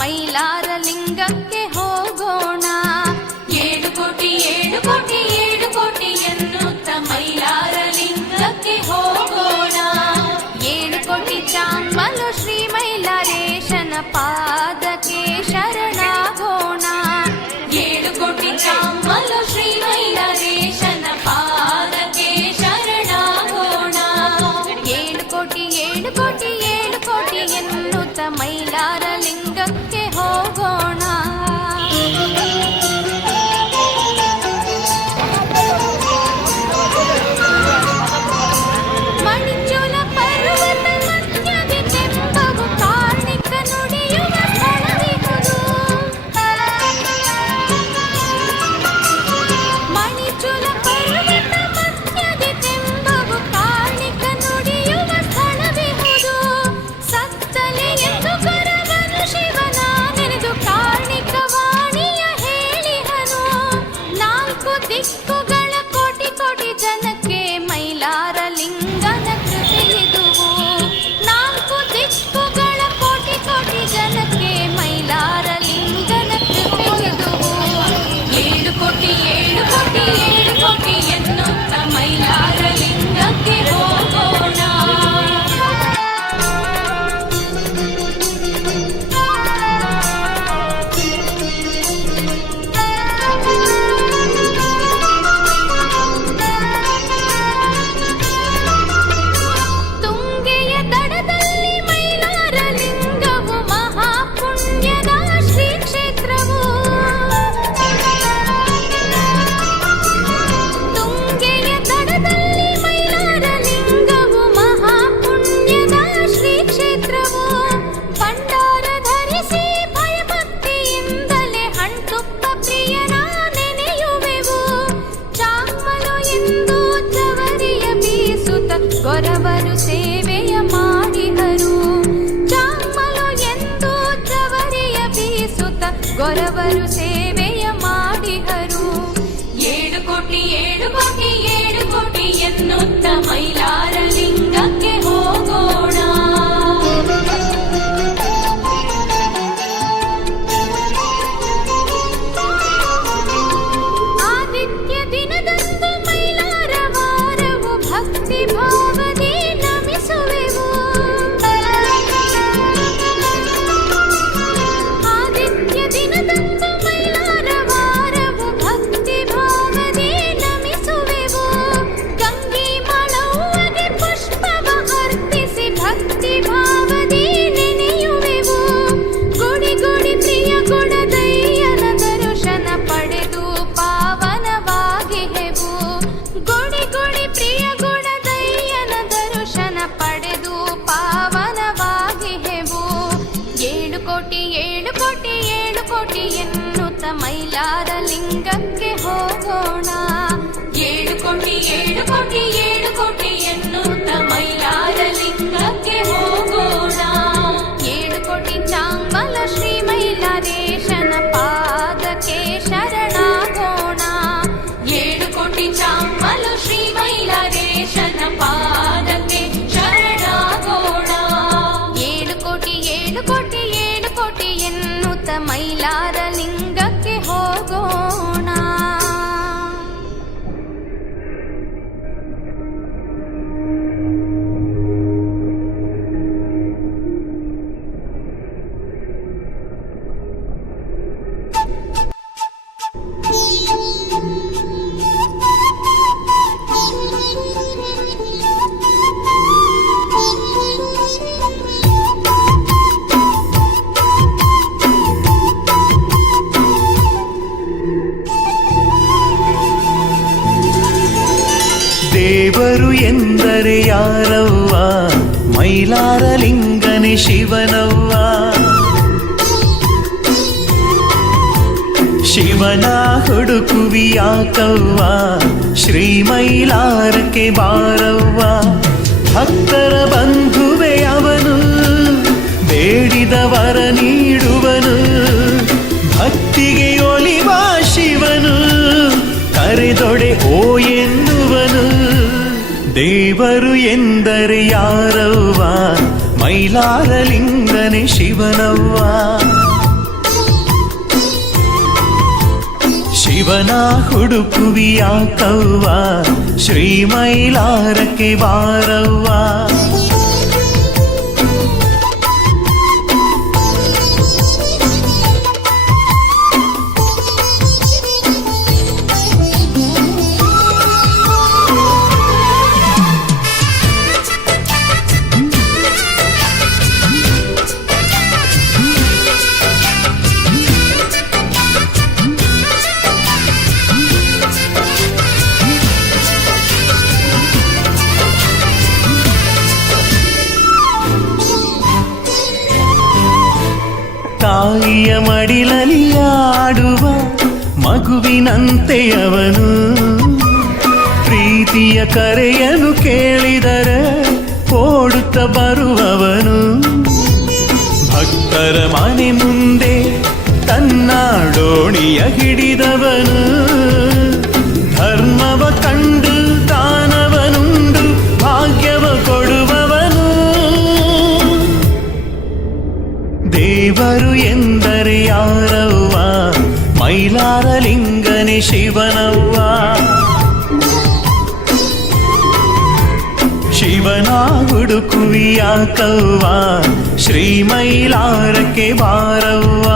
ಮೈಲಾರ ಲಿಂಗಕ್ಕೆ ಹೋಗೋಣ. 7 ಕೋಟಿ 7 ಕೋಟಿ 7 ಕೋಟಿ ಎನ್ನುತ್ತ ಮೈಲಾರ ಲಿಂಗಕ್ಕೆ ಹೋಗೋಣ. 7 ಕೋಟಿ ಚಾಮಲು ಶ್ರೀ ಮೈಲಾರೇಶನ ಪಾದಕ್ಕೆ ಶರಣಾಗೋಣ. 7 ಕೋಟಿ ಚಾಮಲು ಶ್ರೀ ಮೈಲಾರೇಶನ ಪಾದಕ್ಕೆ ಶರಣಾಗೋಣ. 7 ಕೋಟಿ 7 ಕೋಟಿ 7 ಕೋಟಿ ಎನ್ನುತ್ತ ಮೈಲಾರ ಲಿಂಗಕ್ಕೆ ಹೋಗೋಣ. ಮಣಿಚೋಲ ಪರ್ವತ ಮಧ್ಯದಿ ಕೆಂಪವು ಕಾರ್ಣಿಕ ನುಡಿಯುವ ಸ್ಥಳವಿಹುದು. ಮಣಿಚೋಲ ಪರ್ವತ ಮಧ್ಯದಿ ಕೆಂಪವು ಕಾರ್ಣಿಕ ನುಡಿಯುವ ಸ್ಥಳವಿಹುದು. ಸತ್ತಲೆ ಎಂದು ಕರವನು ಶಿವನ ನೆನೆದು ಕಾರ್ಣಿಕ ವಾಣಿಯ ಹೇಳಿಹನು. 4 ದಿಕ್ಕುಗಳ ಕೋಟಿ ಕೋಟಿ ಜನಕ್ಕೆ ಮೈಲಾರ ಲಿಂಗನ ಕೃಪೆಯಿದುವು. 4 ದಿಕ್ಕುಗಳ ಕೋಟಿ ಕೋಟಿ ಜನಕ್ಕೆ ಮೈಲಾರ ಲಿಂಗನ ಕೃಪೆಯಿದುವು. 7 ಕೋಟಿ 7 ಕೋಟಿ 7 ಕೋಟಿ ಎನ್ನುತ್ತ ಮೈಲಾರ ಲಿಂಗಕ್ಕೆ ಹೋಗೋಣ. ತುಂಗೆಯ ದಡದಲ್ಲಿ ಮೈಲಾರ ಲಿಂಗವು ಮಹಾಪುಣ್ಯದ ಶ್ರೀ ಕ್ಷೇತ್ರವು. ತುಂಗೆಯ ದಡದಲ್ಲಿ ಮೈಲಾರ ಲಿಂಗವು ಮಹಾಪುಣ್ಯದ ಶ್ರೀ ಕ್ಷೇತ್ರವು. ಭಂಡಾರ ಧರಿಸಿ ಭಯಭಕ್ತಿಯಿಂದಲೇ ಹಣ್ತುಪ್ಪ ಪ್ರಿಯನ ನೆನೆಯುವೆವು. ಚಾಮಲು ಎಂದು ಚವರಿಯ ಬೀಸುತ್ತ ಗೊರವರು ಸೇವೆಯ ಮಾಡಿದರು. ಚಾಮಲು ಎಂದು ಚವರಿಯ ಬೀಸುತ್ತ ಗೊರವರು ಸೇವೆಯ ಮಾಡಿದರು. 7 ಕೋಟಿ 7 ಕೋಟಿ 7 ಕೋಟಿ ಎನ್ನುತ್ತ ಮೈಲಾರ ಲಿಂಗಕ್ಕೆ ಹೋಗೋಣ. ಆದಿತ್ಯ ದಿನದಂದು ಮೈಲಾರ ವಾರವು ಭಕ್ತಿ ಭಾವದಿ ನಮಿಸುವೆವು. ಆದಿತ್ಯ ದಿನದಂದು ಮೈಲಾರ ವಾರವು ಭಕ್ತಿ ಭಾವದಿ ನಮಿಸುವೆವು. ಗಂಗಿ ಮಳವ್ವಗೆ ಪುಷ್ಪವ ಅರ್ಪಿಸಿ ಭಕ್ತಿ ಭಾವದಿ ನೆನೆಯುವೆವು. ಗುಡಿ ಗುಡಿ ಪ್ರಿಯ ಗುಣದಯ್ಯನ ದರ್ಶನ ಪಡೆದು ಪಾವನವಾಗಿಹೆವು. ಗುಡಿ ಗುಡಿ ಪ್ರಿಯ ಗುಣದಯ್ಯನ ದರ್ಶನ ಪಡೆದು ಪಾವನವಾಗಿಹೆವು. 7 ಕೋಟಿ 7 ಕೋಟಿ 7 ಕೋಟಿ ಎನ್ನುತ್ತ ಮೈಲಾರ ಲಿಂಗಕ್ಕೆ ಹೋಗೋಣ. 7 ಕೋಟಿ 7 ಕೋಟಿ 7 ಕೋಟಿ ಎನ್ನುತ್ತ ಮೈಲಾರ ಲಿಂಗಕ್ಕೆ ಹೋಗೋಣ. 7 ಕೋಟಿ ಚಾಮಲ ಶ್ರೀ ಮೈಲಾರೇಶನ ಪಾದಕ್ಕೆ ಶರಣಾಗೋಣ. 7 ಕೋಟಿ ಚಾಮಲ ಶ್ರೀ ಮೈಲಾರೇಶನ ಪಾದಕ್ಕೆ ಶರಣಾಗೋಣ. 7 ಕೋಟಿ 7 ಕೋಟಿ 7 ಕೋಟಿ ಎನ್ನುತ್ತ ಮೈಲಾರ ಲಿಂಗಕ್ಕೆ ಹೋಗೋಣ. ದೇವರು ಎಂದರೆ ಯಾರವ್ವ? ಮೈಲಾರ ಲಿಂಗನೇ ಶಿವನವ್ವ. ಶಿವನ ಹುಡುಕುವಿಯಾಕವ್ವ ಶ್ರೀ ಮೈಲಾರಕ್ಕೆ ಬಾರವ್ವ. ಭಕ್ತರ ಬಂಧುವೆ ಅವನು ಬೇಡಿದವರ ನೀಡುವನು. ಭಕ್ತಿಗೆ ಒಲಿವ ಶಿವನು ಕರೆದೊಡೆ ಓ ಎನ್ನುವನು. ದೇವರು ಎಂದರೆ ಯಾರವ್ವ ಮೈಲಾರಲಿಂಗನೆ ಶಿವನವ್ವ. ಶಿವನ ಹುಡುಕುವಿಯಾಕವ್ವ ಶ್ರೀ ಮೈಲಾರಕ್ಕೆ ಬಾರವ್ವ. ತಾಯಿಯ ಮಡಿಲಲ್ಲಿ ಆಡುವ ಮಗುವಿನಂತೆ ಅವನು. ಪ್ರೀತಿಯ ಕರೆಯನ್ನು ಕೇಳಿದರೆ ಓಡುತ್ತ ಬರುವವನು. ಭಕ್ತರ ಮನೆ ಮುಂದೆ ತನ್ನ ಡೋಣಿಯ ಹಿಡಿದವನು. ಧರ್ಮವ ಕಂಡು ದಾನವನುಂಡು ಭಾಗ್ಯವ ಕೊಡುವವನು. ದೇವರು ಎಂದರೆ ಯಾರವ್ವ ಮೈಲಾರಲಿಂಗನೆ ಶಿವನವ್ವ. ಶಿವನ ಹುಡುಕುವಿಯಾಕವ್ವ ಶ್ರೀ ಮೈಲಾರಕ್ಕೆ ಬಾರವ್ವ.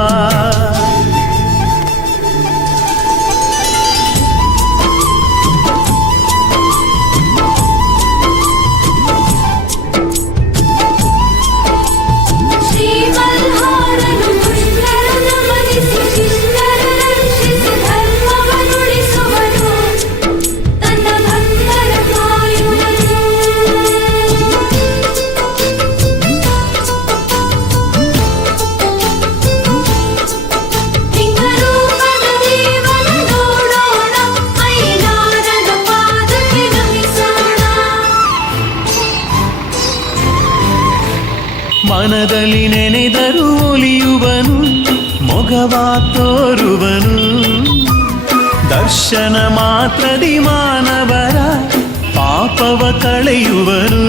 ಮನದಲ್ಲಿ ನೆನೆದರು ಒಲಿಯುವನು ಮೊಗವ ತೋರುವನು. ದರ್ಶನ ಮಾತ್ರದಿ ಮಾನವರ ಪಾಪವ ಕಳೆಯುವನು.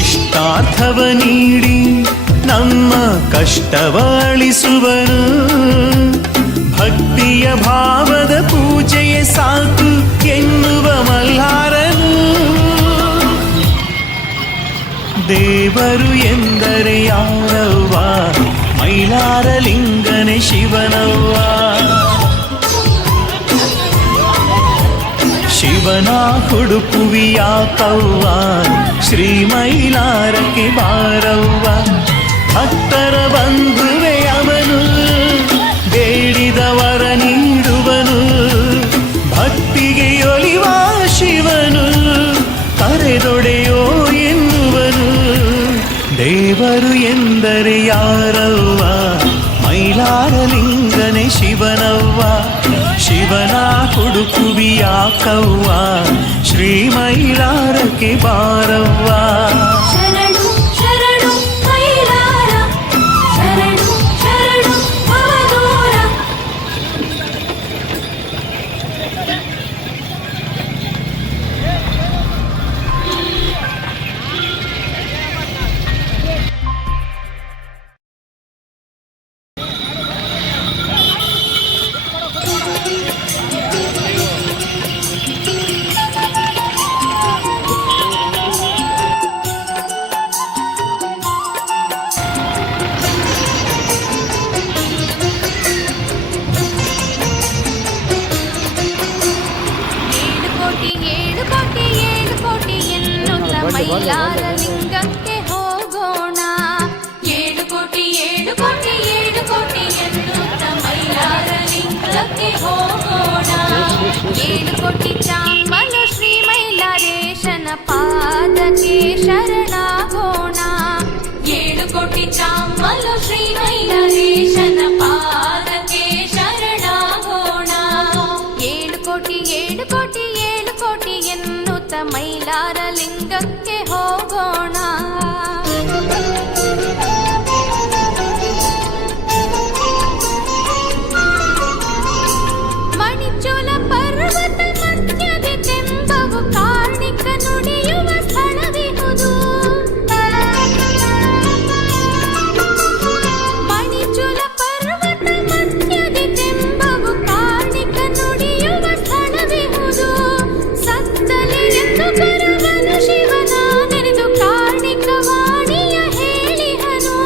ಇಷ್ಟಾರ್ಥವ ನೀಡಿ ನಮ್ಮ ಕಷ್ಟವ ಅಳಿಸುವನು. ಭಕ್ತಿಯ ಭಾವದ ಪೂಜೆಯೇ ಸಾಕು ಎನ್ನುವ ಮಲ್ಹಾರನು. ದೇವರು ಎಂದರೆ ಯಾರವ್ವ ಮೈಲಾರಲಿಂಗನೆ ಶಿವನವ್ವ. ಶಿವನ ಹುಡುಕುವಿಯಾಕವ್ವ ಶ್ರೀ ಮೈಲಾರಕ್ಕೆ ಬಾರವ್ವ. ಭಕ್ತರ ಬಂಧುವೆ ಅವನು ಬೇಡಿದವರ ನೀಡುವನು. ಭಕ್ತಿಗೆ ಒಲಿವ ಶಿವನು ಕರೆದೊಡೆಯೋ ಎನ್ನುವನು. ದೇವರು ಎಂದರೆ ಯಾರವ್ವ ಮೈಲಾರಲಿಂಗನೆ ಶಿವನವ್ವ. ಶಿವನ ಹುಡುಕುವಿಯಾಕವ್ವ ಶ್ರೀ ಮೈಲಾರಕ್ಕೆ ಬಾರವ್ವ. ಶರಣು ಶರಣು ಮೈಲಾರ, ಶರಣು ಶರಣು ಭವದೂರ. ಮೈಲಾರಲಿಂಗಕ್ಕೆ ಹೋಗೋಣ. 7 ಕೋಟಿ 7 ಕೋಟಿ 7 ಕೋಟಿ ಎನ್ನುತ್ತ ಮೈಲಾರಲಿಂಗಕ್ಕೆ ಹೋಗೋಣ. 7 ಕೋಟಿ ಚಾಮಲ ಶ್ರೀ ಮೈಲಾರೇಶನ ಪಾದಕ್ಕೆ ಶರಣಾಗೋಣ. ಕೋಟಿ ಚಾಮಲು ಶ್ರೀ ಮೈಲಾರೇಶನ ಪಾದಕ್ಕೆ ಶರಣಾಗೋಣ. 7 ಕೋಟಿ 7 ಕೋಟಿ 7 ಕೋಟಿ ಎನ್ನುತ್ತ ಮೈಲಾರ ಲಿಂಗಕ್ಕೆ ಹೋಗೋಣ. ಮಣಿಚೋಲ ಪರ್ವತ ಮಧ್ಯದಿ ತೆಂಬವು ಕಾರ್ಣಿಕ ನುಡಿಯುವ ಸ್ಥಳವಿಹುದು. ಮಣಿಚೋಲ ಪರ್ವತ ಮಧ್ಯದಿ ತೆಂಬವು ಕಾರ್ಣಿಕ ನುಡಿಯುವ ಸ್ಥಳವಿಹುದು. ಸತ್ತಲೆ ಎಂದು ಕರುವನು ಶಿವನ ನೆನೆದು ಕಾರ್ಣಿಕ ವಾಣಿಯ ಹೇಳಿಹನು.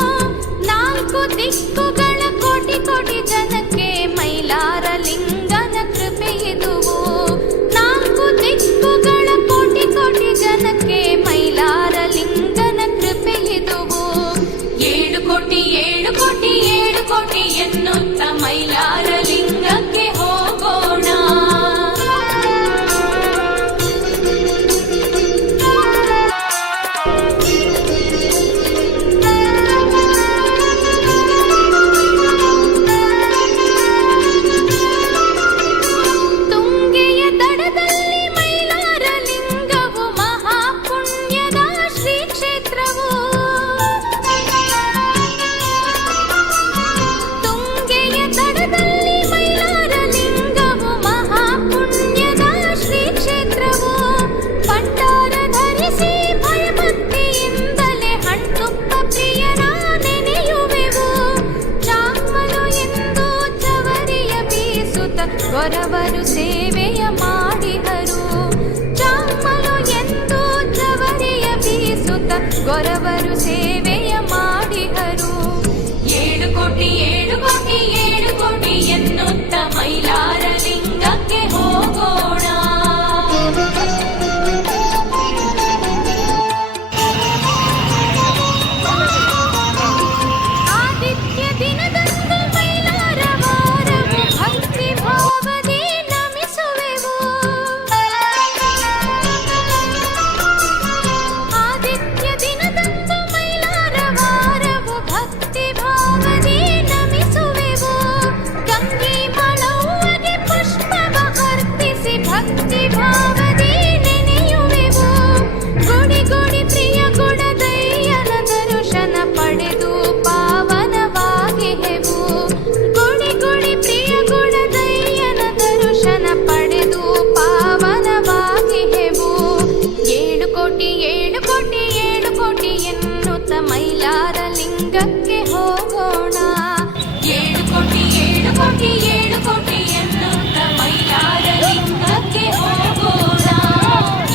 4 ದಿಕ್ಕುಗಳ ಕೋಟಿ ಕೋಟಿ ಜನಕ್ಕೆ ಮೈಲಾರ ಲಿಂಗನ ಕೃಪೆಯಿದುವು. 4 ದಿಕ್ಕುಗಳ ಕೋಟಿ ಕೋಟಿ ಜನಕ್ಕೆ ಮೈಲಾರ ಲಿಂಗನ ಕೃಪೆಯಿದುವು. 7 ಕೋಟಿ 7 ಕೋಟಿ 7 ಕೋಟಿ ಎನ್ನುತ್ತ ಮೈಲಾರ ಲಿಂಗಕ್ಕೆ ಹೋಗೋಣ. ತುಂಗೆಯ ದಡದಲ್ಲಿ ಮೈಲಾರ ಲಿಂಗವು ಮಹಾಪುಣ್ಯದ ಶ್ರೀ ಕ್ಷೇತ್ರವು. ತುಂಗೆಯ ದಡದಲ್ಲಿ ಮೈಲಾರ ಲಿಂಗವು ಮಹಾಪುಣ್ಯದ ಶ್ರೀ ಕ್ಷೇತ್ರವು. ಭಂಡಾರ ಧರಿಸಿ ಭಯಭಕ್ತಿಯಿಂದಲೇ ಹಣ್ಣುಪ್ಪ ಪ್ರಿಯನ ನೆನೆಯುವೆವು. ಚಾಮಲು ಎಂದು ಚವರಿಯ ಬೀಸುತ್ತ ಗೊರವರು ಸೇವೆಯ ಮಾಡಿದರು. ಚಾಮಲು ಎಂದು ಚವರಿಯ ಬೀಸುತ್ತ ಗೊರವರು ಸೇವೆಯ ಮಾಡಿದರು. 7 ಕೋಟಿ 7 ಕೋಟಿ 7 ಕೋಟಿ ಎನ್ನುತ್ತ ಮೈಲಾರ ಲಿಂಗಕ್ಕೆ ಹೋಗೋಣ. ಆದಿತ್ಯ ದಿನದಂದು ಮೈಲಾರ ವಾರವು ಭಕ್ತಿ ಭಾವದಿ ನಮಿಸುವೆವು. ಆದಿತ್ಯ ದಿನದಂದು ಮೈಲಾರ ವಾರವು ಭಕ್ತಿ ಭಾವದಿ ನಮಿಸುವೆವು. ಗಂಗೆ ಮಳವ್ವಗೆ ಪುಷ್ಪವ ಅರ್ಪಿಸಿ ಭಕ್ತಿ ಭಾವದಿ ನೆನೆಯುವೆವು. ಗುಡಿ ಗುಡಿ ಪ್ರಿಯ ಗುಣದಯ್ಯನ ದರ್ಶನ ಪಡೆದು ಪಾವನವಾಗಿಹೆವು. ಗುಡಿ ಗುಡಿ ಪ್ರಿಯ ಗುಣದಯ್ಯನ ದರ್ಶನ ಪಡೆದು ಪಾವನವಾಗಿಹೆವು. 7 ಕೋಟಿ 7 ಕೋಟಿ 7 ಕೋಟಿ ಎನ್ನುತ್ತ ಮೈಲಾರ ಲಿಂಗಕ್ಕೆ ಹೋಗೋಣ. 7 ಕೋಟಿ 7 ಕೋಟಿ 7 ಕೋಟಿ ಎನ್ನುತ್ತ ಮೈಲಾರ ಲಿಂಗಕ್ಕೆ ಹೋಗೋಣ.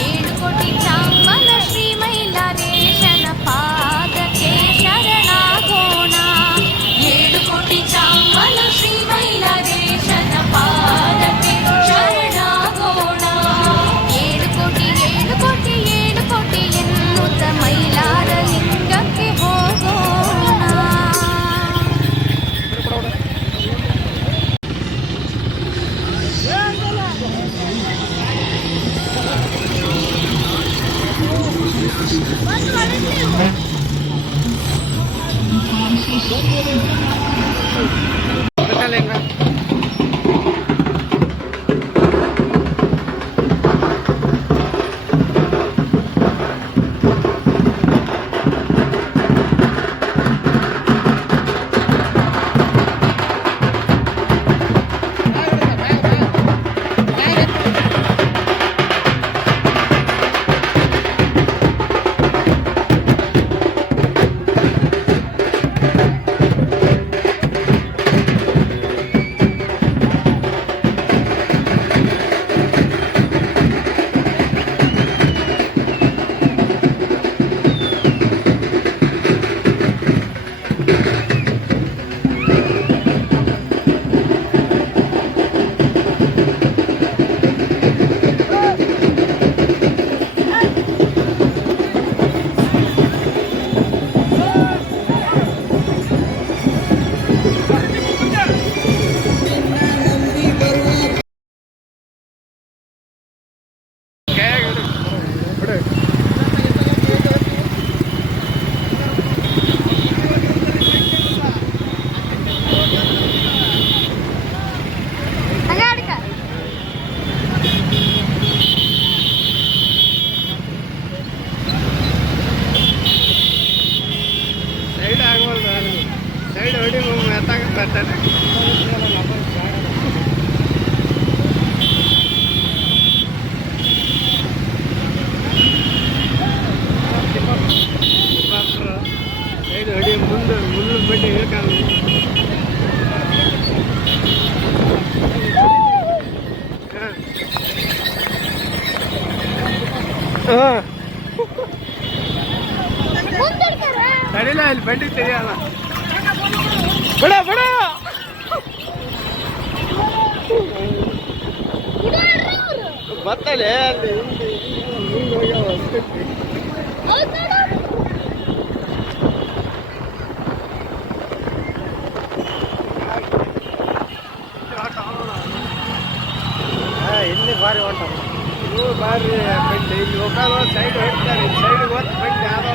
7 ಕೋಟಿ ಚಾಮಲ ಶ್ರೀ ಮೈಲಾರೇಶನ ಪಾದಕ್ಕೆ ಶರಣಾಗೋಣ. 7 ಕೋಟಿ ಚಾಮಲ ಶ್ರೀ ಮೈಲಾರೇಶನ ಪಾದಕ್ಕೆ ಶರಣಾಗೋಣ. 7 ಕೋಟಿ 7 ಕೋಟಿ 7 ಕೋಟಿ ಎನ್ನುತ್ತ ಮೈಲಾರ ಲಿಂಗಕ್ಕೆ ಹೋಗೋಣ. ಹೊಡಿ ಮುಂದೆ ಬಡ್ಡಿ ಹೇಳ್ಕಾಲ ತಡಿಲ್ಲ ಇಲ್ಲಿ ಬಡ್ಡಿ ತೆಗಿಯಲ್ಲ ಬಿಡ ಬಿಡ ಬತ್ತಲೆ ಅಲ್ಲಿ ಹಿಂದೆ ಹೋಗ್ಯಾವ ಇಲ್ಲಿ ಭಾರಿ ಹೊಂಟ ಇವು ಭಾರಿ ಬಡ್ಡಿ ಇಲ್ಲಿ ಹೋಗಲ್ಲ ಸೈಡ್ ಹೊಡ್ತಾರೆ ಸೈಡ್ ಹೊತ್ತು ಬಡ್ಡಿ ಯಾವ್ದೋ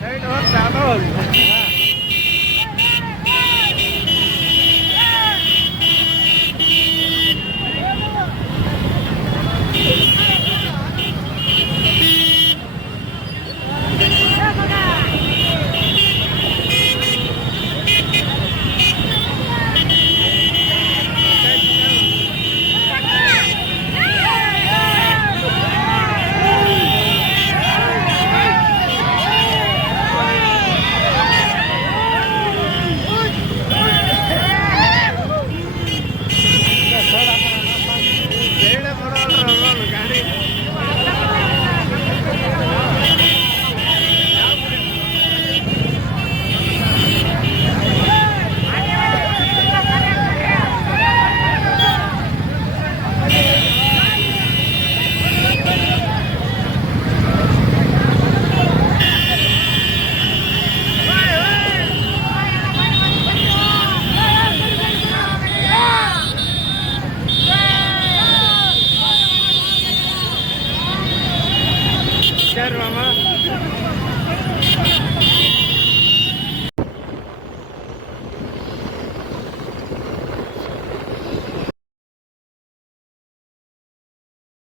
ಸೈಡ್ ಹೊತ್ತು ಯಾವ್ದೋ Mama.